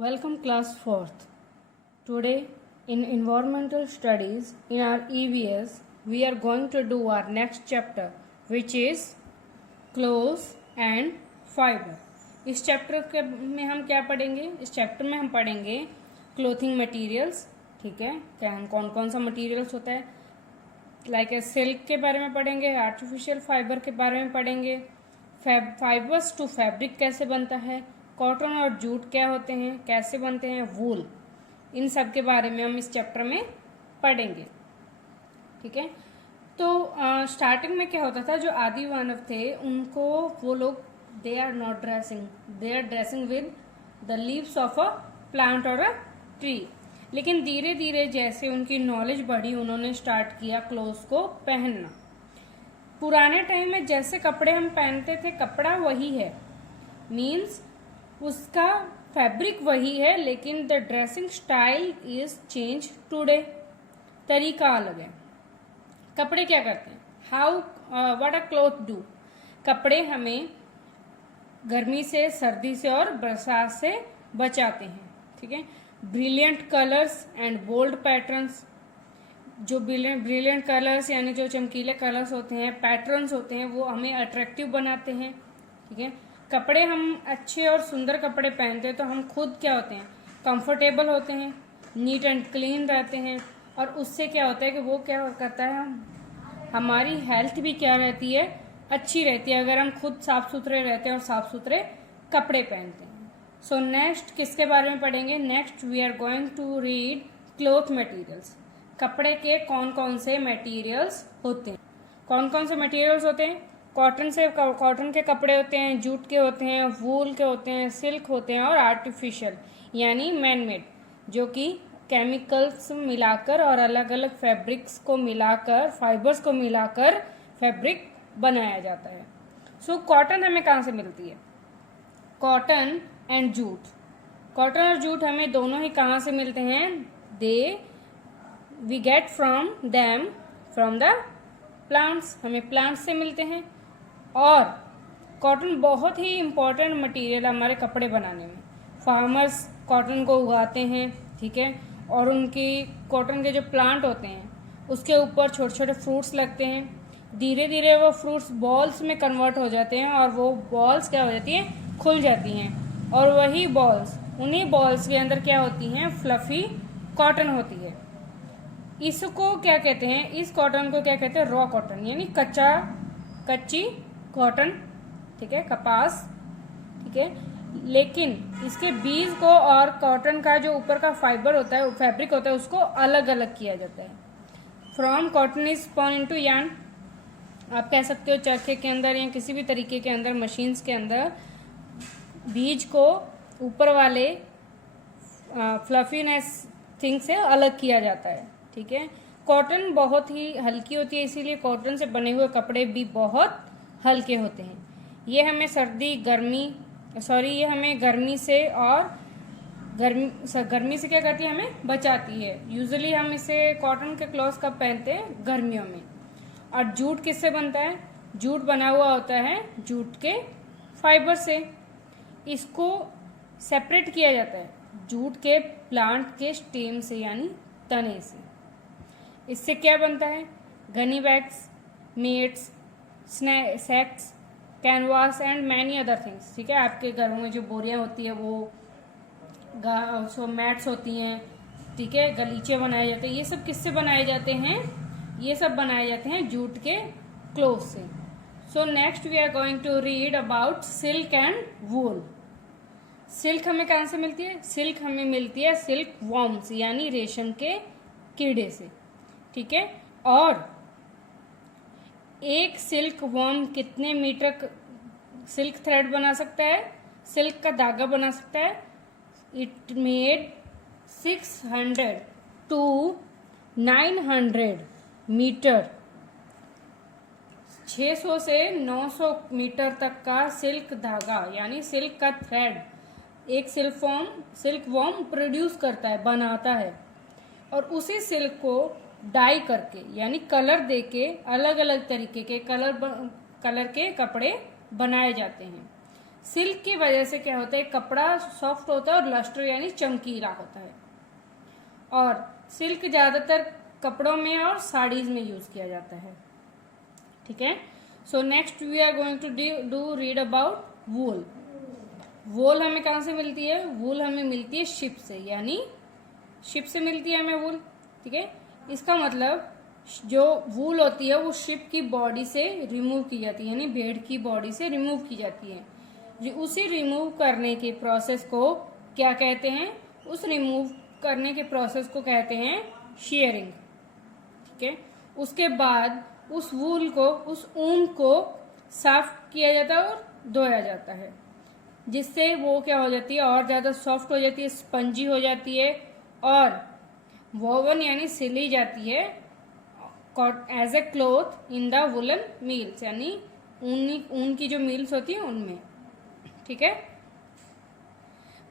Welcome class 4th. Today in environmental studies in our EVS we are going to do our next chapter which is clothes and fiber. इस chapter के में हम क्या पढ़ेंगे? इस chapter में हम पढ़ेंगे क्लोथिंग मटेरियल्स. ठीक है, क्या हम कौन कौन सा मटेरियल्स होता है, लाइक सिल्क के बारे में पढ़ेंगे, आर्टिफिशियल फाइबर के बारे में पढ़ेंगे, फाइबर्स टू फैब्रिक कैसे बनता है, कॉटन और जूट क्या होते हैं, कैसे बनते हैं, वूल, इन सब के बारे में हम इस चैप्टर में पढ़ेंगे. ठीक है, तो स्टार्टिंग में क्या होता था, जो आदि मानव थे उनको वो लोग they are not dressing, they are dressing with the leaves of a plant और अ ट्री. लेकिन धीरे धीरे जैसे उनकी नॉलेज बढ़ी उन्होंने स्टार्ट किया क्लोथ्स को पहनना. पुराने टाइम में जैसे कपड़े हम पहनते थे कपड़ा वही है, मीन्स उसका फैब्रिक वही है, लेकिन the dressing style is change today. तरीका अलग है. कपड़े क्या करते हैं, how what a cloth do. कपड़े हमें गर्मी से, सर्दी से और बरसात से बचाते हैं. ठीक है, brilliant colours and bold patterns. जो ब्रिलियंट कलर्स यानी जो चमकीले कलर्स होते हैं, पैटर्न्स होते हैं, वो हमें अट्रैक्टिव बनाते हैं. ठीक है, कपड़े हम अच्छे और सुंदर कपड़े पहनते हैं तो हम खुद क्या होते हैं, कंफर्टेबल होते हैं, नीट एंड क्लीन रहते हैं. और उससे क्या होता है कि वो क्या करता है, हमारी हेल्थ भी क्या रहती है, अच्छी रहती है, अगर हम खुद साफ सुथरे रहते हैं और साफ सुथरे कपड़े पहनते हैं. सो नेक्स्ट किसके बारे में पढ़ेंगे, next we are going to read cloth materials. कपड़े के कौन कौन से मटेरियल्स होते हैं. कौन कौन से मटेरियल्स होते हैं, कॉटन के कपड़े होते हैं, जूट के होते हैं, वूल के होते हैं, सिल्क होते हैं और आर्टिफिशियल यानी मैन मेड, जो कि केमिकल्स मिलाकर और अलग अलग फैब्रिक्स को मिलाकर, फाइबर्स को मिलाकर फैब्रिक बनाया जाता है. सो कॉटन हमें कहाँ से मिलती है, कॉटन एंड जूट. कॉटन और जूट हमें दोनों ही कहाँ से मिलते हैं, we get from them from the plants. हमें प्लांट्स से मिलते हैं. और कॉटन बहुत ही इम्पोर्टेंट मटेरियल है हमारे कपड़े बनाने में. फार्मर्स कॉटन को उगाते हैं. ठीक है, और उनकी कॉटन के जो प्लांट होते हैं उसके ऊपर छोटे छोटे फ्रूट्स लगते हैं. धीरे धीरे वो फ्रूट्स बॉल्स में कन्वर्ट हो जाते हैं और वो बॉल्स क्या हो जाती हैं, खुल जाती हैं. और वही बॉल्स, उन्हीं बॉल्स के अंदर क्या होती हैं, फ्लफी कॉटन होती है. इसको क्या कहते हैं, इस कॉटन को क्या कहते हैं, रॉ कॉटन यानी कच्ची कॉटन. ठीक है, कपास. ठीक है, लेकिन इसके बीज को और कॉटन का जो ऊपर का फाइबर होता है, फैब्रिक होता है, उसको अलग अलग किया जाता है. From cotton is spawn into yarn. आप कह सकते हो चरखे के अंदर या किसी भी तरीके के अंदर, मशीन्स के अंदर बीज को ऊपर वाले फ्लफीनेस थिंग से अलग किया जाता है. ठीक है, कॉटन बहुत ही हल्की होती है, इसीलिए कॉटन से बने हुए कपड़े भी बहुत हल्के होते हैं. ये हमें ये हमें गर्मी से और गर्मी से क्या करती है, हमें बचाती है. यूजुअली हम इसे कॉटन के क्लॉथ्स कब पहनते हैं, गर्मियों में. और जूट किससे बनता है, जूट बना हुआ होता है जूट के फाइबर से. इसको सेपरेट किया जाता है जूट के प्लांट के स्टेम से यानी तने से. इससे क्या बनता है, gunny bags, mats, sacks, canvas and many other things. ठीक है, आपके घरों में जो बोरियां होती है वो मैट्स होती हैं. ठीक है, गलीचे बनाए जाते हैं. ये सब किससे बनाए जाते हैं, ये सब बनाए जाते हैं जूट के क्लोथ से. So next we are going to read about silk and wool. Silk हमें कहाँ से मिलती है, सिल्क हमें मिलती है सिल्क वॉर्म्स यानी रेशम के कीड़े से. ठीक है, और एक सिल्क वॉर्म कितने मीटर सिल्क थ्रेड बना सकता है, सिल्क का धागा बना सकता है, इट मेड 600 to 900 मीटर. 600 से 900 मीटर तक का सिल्क धागा यानी सिल्क का थ्रेड एक सिल्क वॉर्म प्रोड्यूस करता है, बनाता है. और उसी सिल्क को डाई करके यानी कलर देके अलग अलग तरीके के कलर के कपड़े बनाए जाते हैं. सिल्क की वजह से क्या होता है, कपड़ा सॉफ्ट होता है और लस्टर यानी चमकीला होता है। और सिल्क ज्यादातर कपड़ों में और साड़ीज में यूज किया जाता है। ठीक है, so next we are going to do read about wool. Wool हमें कहाँ से मिलती है? वूल हमें मिलती है शिप से, यानी शिप से मिलती है हमें वूल। ठीक है, इसका मतलब जो वूल होती है वो शिप की बॉडी से रिमूव की जाती है, यानी भेड़ की बॉडी से रिमूव की जाती है। जो उसी रिमूव करने के प्रोसेस को क्या कहते हैं? उस रिमूव करने के प्रोसेस को कहते हैं शेयरिंग। ठीक है, उसके बाद उस वूल को, उस ऊन को साफ किया जाता है और धोया जाता है, जिससे वो क्या हो जाती है, और ज्यादा सॉफ्ट हो जाती है, स्पंजी हो जाती है और वोवन यानी सिली जाती है as a cloth in the woollen mills, यानी ऊन की जो मिल्स होती है उनमें। ठीक है,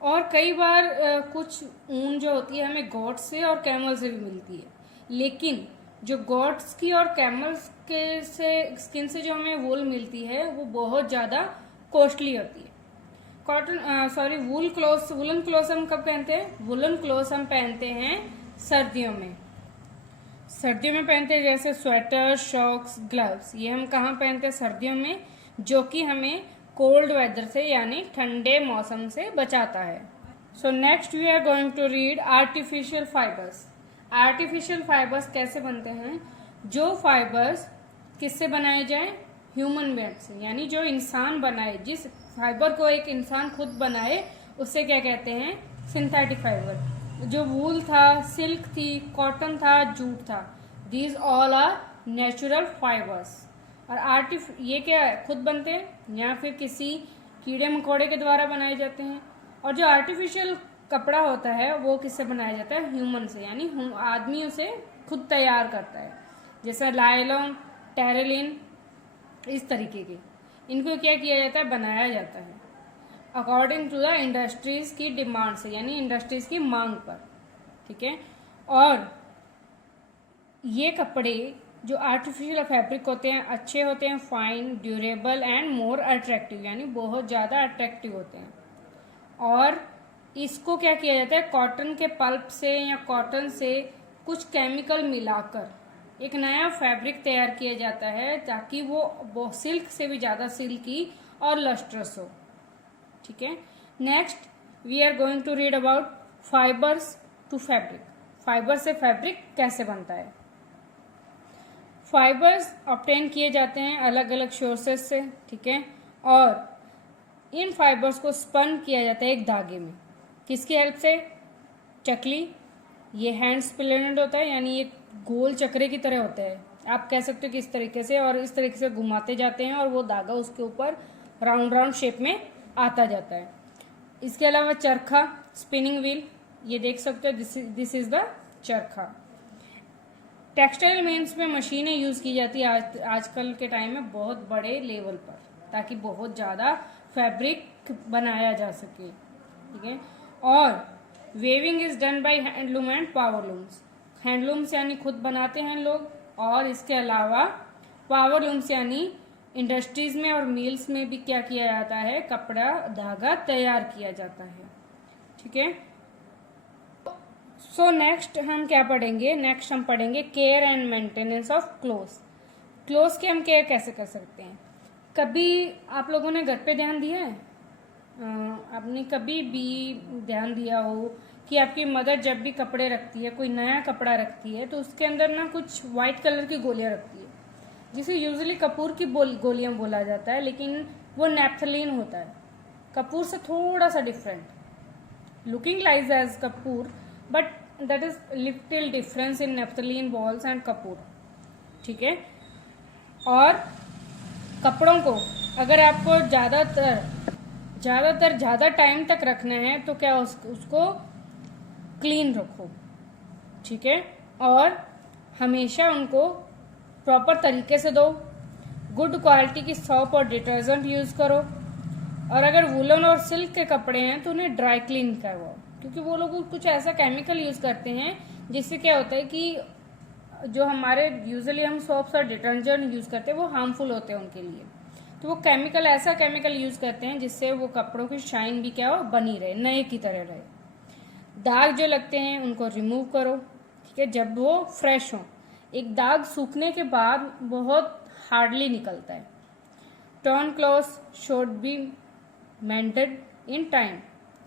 और कई बार कुछ ऊन जो होती है हमें गोट्स से और कैमल से भी मिलती है, लेकिन जो गोट्स की और कैमल्स के से स्किन से जो हमें वूल मिलती है वो बहुत ज़्यादा कॉस्टली होती है। वुलन क्लोथ्स हम कब पहनते हैं? वुलन क्लोथ्स हम पहनते हैं सर्दियों में। सर्दियों में पहनते हैं जैसे स्वेटर, शॉक्स, ग्लव्स। ये हम कहाँ पहनते हैं? सर्दियों में, जो कि हमें कोल्ड वेदर से यानी ठंडे मौसम से बचाता है। So next we are going to read artificial fibres. Artificial fibres कैसे बनते हैं? जो फाइबर्स किससे बनाए जाए? ह्यूमन मेड से, यानी जो इंसान बनाए, जिस फाइबर को एक इंसान खुद बनाए उससे क्या कहते हैं? Synthetic fibre. जो वूल था, सिल्क थी, कॉटन था, जूट था, these all are natural fibres. और ये क्या है? खुद बनते हैं या फिर किसी कीड़े मकोड़े के द्वारा बनाए जाते हैं। और जो आर्टिफिशियल कपड़ा होता है वो किससे बनाया जाता है? ह्यूमन से, यानी आदमी उसे खुद तैयार करता है, जैसे लाइलॉन, टेरेलिन, इस तरीके के। इनको क्या किया जाता है? बनाया जाता है अकॉर्डिंग टू द इंडस्ट्रीज की डिमांड से, यानी इंडस्ट्रीज की मांग पर। ठीक है, और ये कपड़े जो आर्टिफिशियल फैब्रिक होते हैं अच्छे होते हैं, fine, durable and more attractive, यानी बहुत ज़्यादा अट्रैक्टिव होते हैं। और इसको क्या किया जाता है? कॉटन के पल्प से या कॉटन से कुछ केमिकल मिलाकर एक नया फैब्रिक तैयार किया जाता है, ताकि वो सिल्क से भी ज़्यादा सिल्की और लस्ट्रस हो। ठीक है, next we are going to read about fibres to fabric. Fibre से फैब्रिक कैसे बनता है? फाइबर्स ऑब्टेन किए जाते हैं अलग अलग सोर्सेज से। ठीक है, और इन फाइबर्स को स्पन किया जाता है एक धागे में। किसकी हेल्प से? चकली। ये हैंड स्प्लेंड होता है, यानी ये गोल चक्रे की तरह होता है, आप कह सकते हो कि इस तरीके से, और इस तरीके से घुमाते जाते हैं और वो धागा उसके ऊपर राउंड राउंड शेप में आता जाता है। इसके अलावा चरखा, स्पिनिंग व्हील, ये देख सकते हो, दिस इज द चरखा। टेक्सटाइल मीन्स में मशीनें यूज की जाती है आजकल के टाइम में बहुत बड़े लेवल पर, ताकि बहुत ज़्यादा फैब्रिक बनाया जा सके। ठीक है, और weaving is done by handloom and powerlooms. Handlooms यानी खुद बनाते हैं लोग, और इसके अलावा पावरलूम्स यानी इंडस्ट्रीज में और मिल्स में भी क्या किया जाता है? कपड़ा, धागा तैयार किया जाता है। ठीक है, सो नेक्स्ट हम क्या पढ़ेंगे? नेक्स्ट हम पढ़ेंगे care and maintenance of clothes. Clothes की हम केयर कैसे कर सकते हैं? कभी आप लोगों ने घर पे ध्यान दिया है? आपने कभी भी ध्यान दिया हो कि आपकी मदर जब भी कपड़े रखती है, कोई नया कपड़ा रखती है, तो उसके अंदर ना कुछ वाइट कलर की गोलियां रखती है, जिसे यूजुअली कपूर की गोलियां बोला जाता है, लेकिन वो नेप्थलीन होता है। कपूर से थोड़ा सा डिफरेंट, लुकिंग लाइज एज कपूर, but that is little difference in naphthalene balls and कपूर। ठीक है, और कपड़ों को अगर आपको ज़्यादा टाइम तक रखना है तो क्या उसको क्लीन रखो। ठीक है, और हमेशा उनको प्रॉपर तरीके से धो। गुड क्वालिटी की सोप और डिटर्जेंट यूज़ करो। और अगर वुलन और सिल्क के कपड़े हैं तो उन्हें ड्राई क्लीन करवाओ, क्योंकि वो लोग कुछ ऐसा केमिकल यूज़ करते हैं जिससे क्या होता है कि जो हमारे यूजुअली हम सोप्स और डिटर्जेंट यूज़ करते हैं वो हार्मफुल होते हैं उनके लिए। तो वो केमिकल, ऐसा केमिकल यूज करते हैं जिससे वो कपड़ों की शाइन भी क्या हो, बनी रहे, नए की तरह रहे। दाग जो लगते हैं उनको रिमूव करो, ठीक है, जब वो फ्रेश हो। एक दाग सूखने के बाद बहुत हार्डली निकलता है। Torn clothes should be mended in time,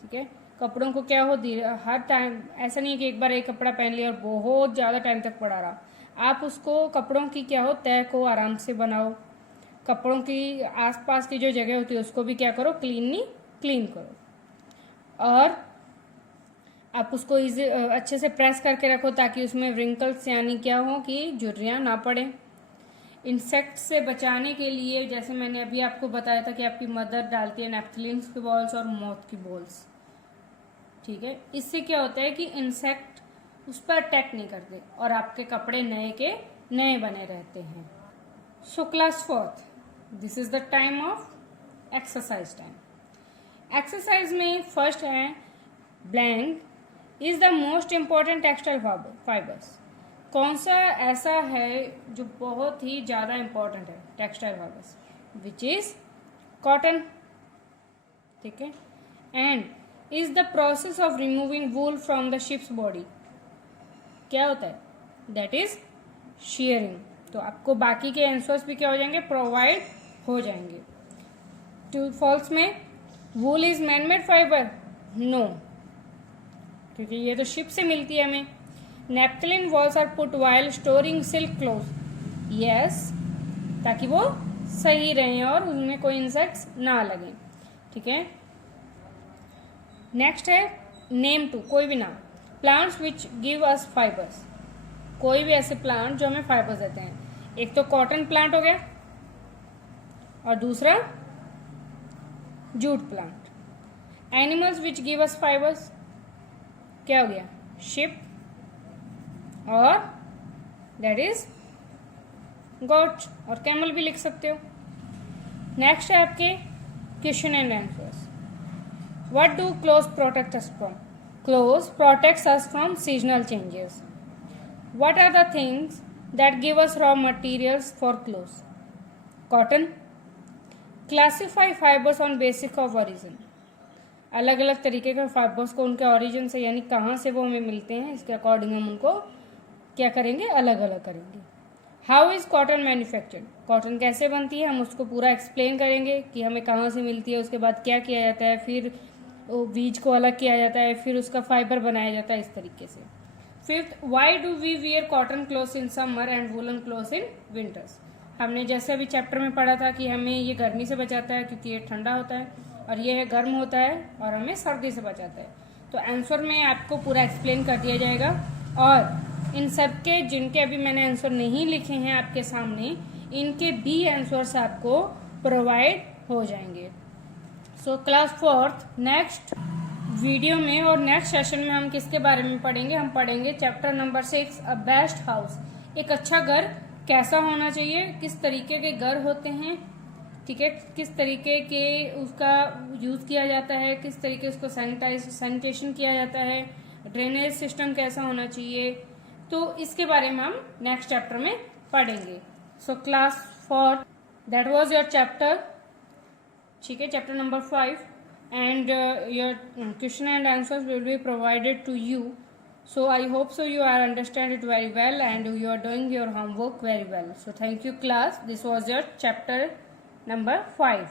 ठीक है, कपड़ों को क्या हो, हर टाइम, ऐसा नहीं है कि एक बार एक कपड़ा पहन लिया और बहुत ज़्यादा टाइम तक पड़ा रहा। आप उसको कपड़ों की क्या हो, तय को आराम से बनाओ। कपड़ों की आसपास की जो जगह होती है उसको भी क्या करो, क्लीन करो। और आप उसको अच्छे से प्रेस करके रखो ताकि उसमें रिंकल्स यानी क्या हो कि झुर्रियाँ ना पड़े। इंसेक्ट से बचाने के लिए जैसे मैंने अभी आपको बताया था कि आपकी मदर डालती है नेफ्थलीन्स की बॉल्स और मॉथ की बॉल्स, ठीक है, इससे क्या होता है कि इंसेक्ट उस पर अटैक नहीं करते और आपके कपड़े नए के नए बने रहते हैं। So class 4th, this is the time of exercise time. Exercise में फर्स्ट है blank is the most important textile fibres. कौन सा ऐसा है जो बहुत ही ज़्यादा इम्पॉर्टेंट है textile fibres, which is cotton, ठीक है, and is the process of removing wool from the ships body. क्या होता है, दैट इज शेयरिंग। तो आपको बाकी के आंसर्स भी क्या हो जाएंगे, प्रोवाइड हो जाएंगे। ट्रू फॉल्स में wool is manmade fibre, no, क्योंकि ये तो शिप से मिलती है हमें। Naphthalene balls are put while storing silk cloth, yes, ताकि वो सही रहें और उनमें कोई इंसेक्ट्स ना लगें, ठीक है। नेक्स्ट है नेम टू, कोई भी नाम। Plants which give us fibres, कोई भी ऐसे प्लांट जो हमें फाइबर्स देते हैं। एक तो कॉटन प्लांट हो गया और दूसरा jute plant. Animals which give us fibres, क्या हो गया, शिप और दैट इज गोट, और कैमल भी लिख सकते हो। नेक्स्ट है आपके question and answers. What do clothes protect us from, clothes protects us from seasonal changes. What are the things that give us raw materials for clothes, cotton. Classify fibres on basis of origin, अलग अलग तरीके के fibres को उनके origin से यानी कहाँ से वो हमें मिलते हैं इसके अकॉर्डिंग हम उनको क्या करेंगे, अलग अलग करेंगे। How is cotton manufactured, cotton कैसे बनती है हम उसको पूरा एक्सप्लेन करेंगे कि हमें कहाँ से मिलती है, उसके बाद क्या किया जाता है, फिर बीज को अलग किया जाता है, फिर उसका फाइबर बनाया जाता है, इस तरीके से। Fifth, why do we wear cotton clothes in summer and woollen clothes in winters. हमने जैसे अभी चैप्टर में पढ़ा था कि हमें ये गर्मी से बचाता है क्योंकि ये ठंडा होता है और ये गर्म होता है और हमें सर्दी से बचाता है। तो आंसर में आपको पूरा एक्सप्लेन कर दिया जाएगा और इन सब के जिनके अभी मैंने आंसर नहीं लिखे हैं आपके सामने, इनके भी आंसर्स आपको प्रोवाइड हो जाएंगे। So class 4th next video में और नेक्स्ट सेशन में हम किसके बारे में पढ़ेंगे, हम पढ़ेंगे chapter number 6 a best house. एक अच्छा घर कैसा होना चाहिए, किस तरीके के घर होते हैं, ठीक है, किस तरीके के उसका यूज़ किया जाता है, किस तरीके उसको सैनिटेशन किया जाता है, ड्रेनेज सिस्टम कैसा होना चाहिए, तो इसके बारे में हम नेक्स्ट चैप्टर में पढ़ेंगे। So class 4 that was your chapter, ठीक है, chapter number 5 and your question and answers will be provided to you. So I hope so you are understand it very well and you are doing your homework very well. So thank you class. This was your chapter number 5.